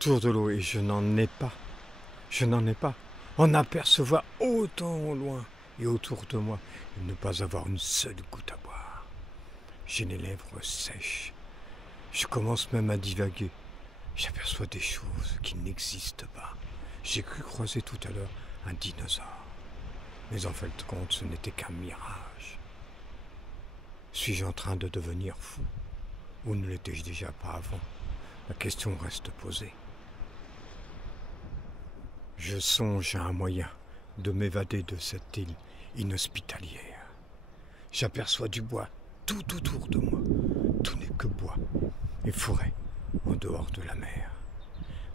autour de l'eau et je n'en ai pas. Je n'en ai pas. En apercevoir autant au loin et autour de moi et ne pas avoir une seule goutte à boire. J'ai les lèvres sèches. Je commence même à divaguer. J'aperçois des choses qui n'existent pas. J'ai cru croiser tout à l'heure un dinosaure. Mais en fait de compte, ce n'était qu'un mirage. Suis-je en train de devenir fou? Ou ne l'étais-je déjà pas avant? La question reste posée. Je songe à un moyen de m'évader de cette île inhospitalière. J'aperçois du bois tout autour de moi. Tout n'est que bois et forêt en dehors de la mer.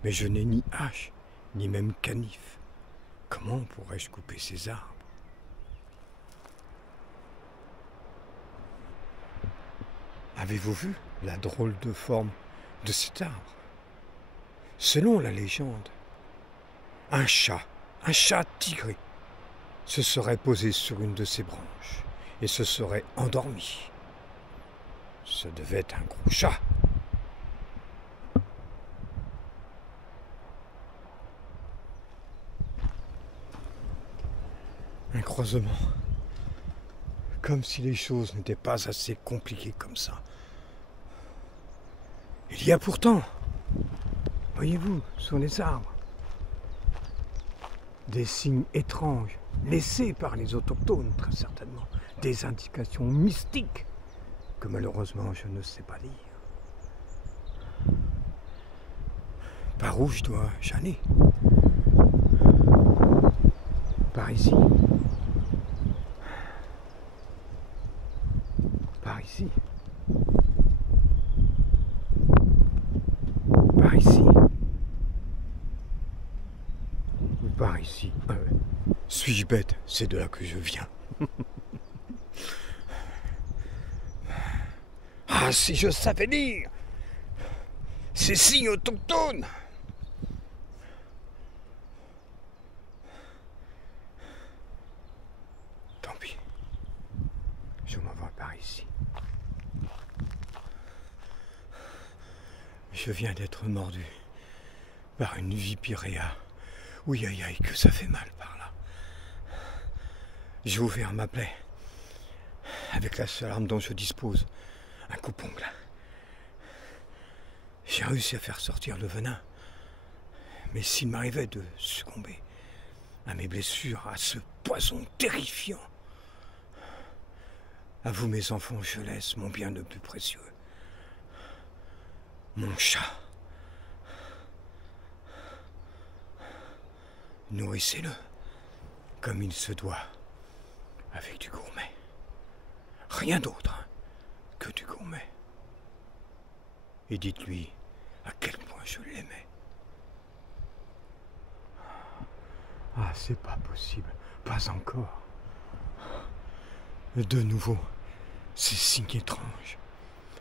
Mais je n'ai ni hache, ni même canif. Comment pourrais-je couper ces arbres? Avez-vous vu la drôle de forme de cet arbre? Selon la légende, un chat tigré, se serait posé sur une de ses branches et se serait endormi. Ce devait être un gros chat. Un croisement. Comme si les choses n'étaient pas assez compliquées comme ça. Il y a pourtant, voyez-vous, sur les arbres, des signes étranges, laissés par les autochtones très certainement, des indications mystiques que malheureusement je ne sais pas lire. Par où je dois-je aller? Par ici. Par ici. Par ici. Ou par ici. Suis-je bête? C'est de là que je viens. Ah, si je savais lire ces signes autochtones! Tant pis. Je m'en vais par ici. Je viens d'être mordu par une vipérea. Oui, aïe, aïe, que ça fait mal par là. J'ai ouvert ma plaie avec la seule arme dont je dispose, un coupe-ongle. J'ai réussi à faire sortir le venin, mais s'il m'arrivait de succomber à mes blessures, à ce poison terrifiant, à vous mes enfants, je laisse mon bien le plus précieux, mon chat. Nourrissez-le comme il se doit, avec du gourmet. Rien d'autre que du gourmet. Et dites-lui à quel point je l'aimais. Ah, c'est pas possible, pas encore. De nouveau, ces signes étranges,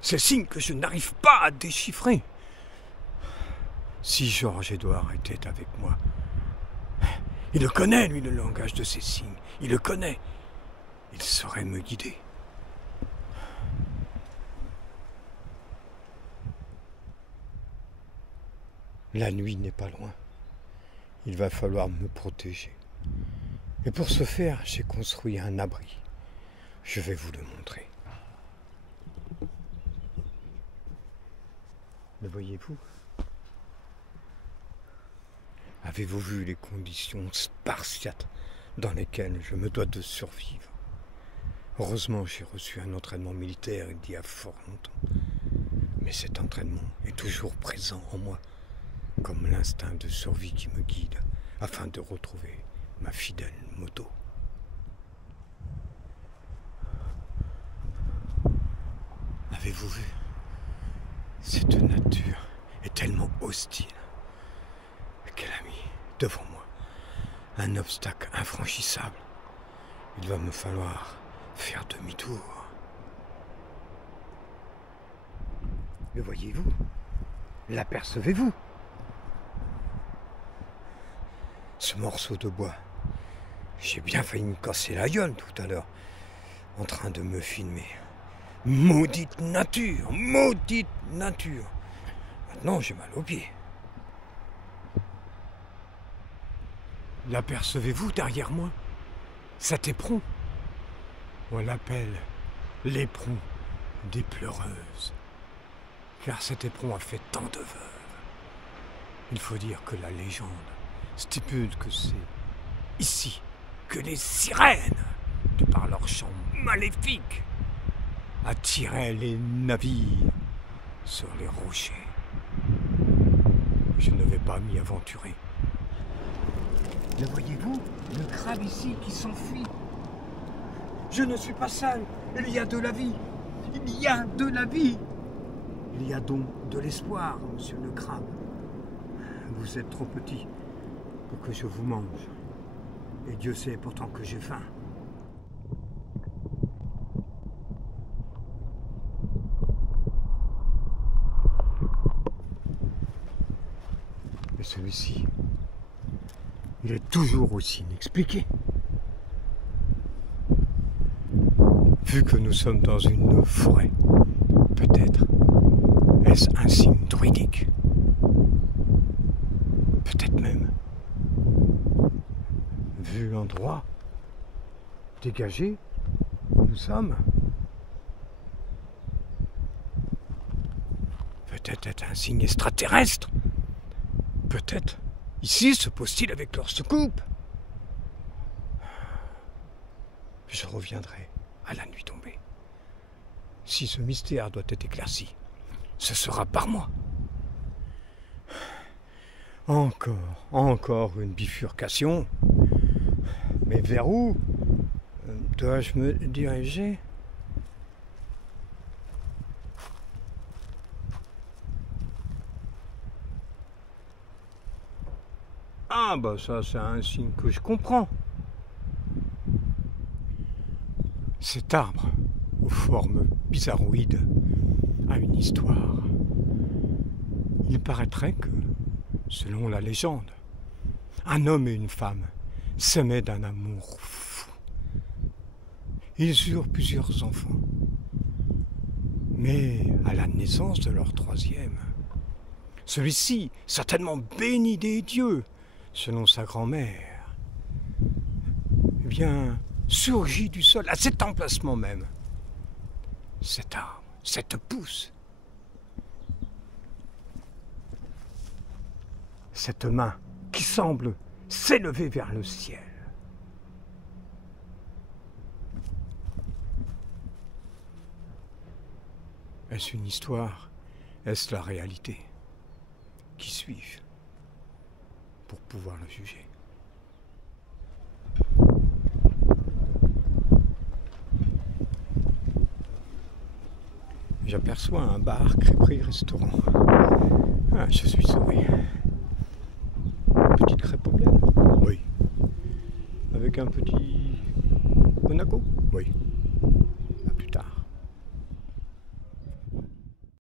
ces signes que je n'arrive pas à déchiffrer. Si Georges-Édouard était avec moi, il le connaît, lui, le langage de ces signes. Il le connaît. Il saurait me guider. La nuit n'est pas loin. Il va falloir me protéger. Et pour ce faire, j'ai construit un abri. Je vais vous le montrer. Le voyez-vous? Avez-vous vu les conditions spartiates dans lesquelles je me dois de survivre? Heureusement, j'ai reçu un entraînement militaire il y a fort longtemps. Mais cet entraînement est toujours présent en moi, comme l'instinct de survie qui me guide, afin de retrouver ma fidèle moto. Avez-vous vu? Cette nature est tellement hostile qu'elle a mis devant moi un obstacle infranchissable. Il va me falloir faire demi-tour. Le voyez-vous? L'apercevez-vous? Ce morceau de bois, j'ai bien failli me casser la gueule tout à l'heure en train de me filmer. Maudite nature! Maudite nature! Maintenant j'ai mal aux pieds. L'apercevez-vous derrière moi? Cet éperon? On l'appelle l'éperon des pleureuses, car cet éperon a fait tant de veuves. Il faut dire que la légende stipule que c'est ici que les sirènes, de par leur chant maléfique, attiraient les navires sur les rochers. Je ne vais pas m'y aventurer. Mais voyez-vous, le crabe ici qui s'enfuit. Je ne suis pas seul, il y a de la vie. Il y a de la vie. Il y a donc de l'espoir, monsieur le crabe. Vous êtes trop petit pour que je vous mange. Et Dieu sait pourtant que j'ai faim. Mais celui-ci, il est toujours aussi inexpliqué. Vu que nous sommes dans une forêt, peut-être est-ce un signe druidique. Peut-être même, vu l'endroit dégagé où nous sommes, peut-être est un signe extraterrestre. Peut-être ici se pose-t-il avec leur soucoupe. Je reviendrai à la nuit tombée. Si ce mystère doit être éclairci, ce sera par moi. Encore une bifurcation. Mais vers où dois-je me diriger? Ah bah ça c'est un signe que je comprends. Cet arbre, aux formes bizarroïdes, a une histoire. Il paraîtrait que, selon la légende, un homme et une femme s'aimaient d'un amour fou. Ils eurent plusieurs enfants. Mais à la naissance de leur troisième, celui-ci, certainement béni des dieux, selon sa grand-mère, eh bien, surgit du sol, à cet emplacement même, cet arbre, cette pousse, cette main qui semble s'élever vers le ciel. Est-ce une histoire? Est-ce la réalité? Qui suis-je pour pouvoir le juger? J'aperçois un bar, crêperie, restaurant. Ah, je suis sauvé. Petite crêpe au miel? Oui. Avec un petit Monaco? Oui.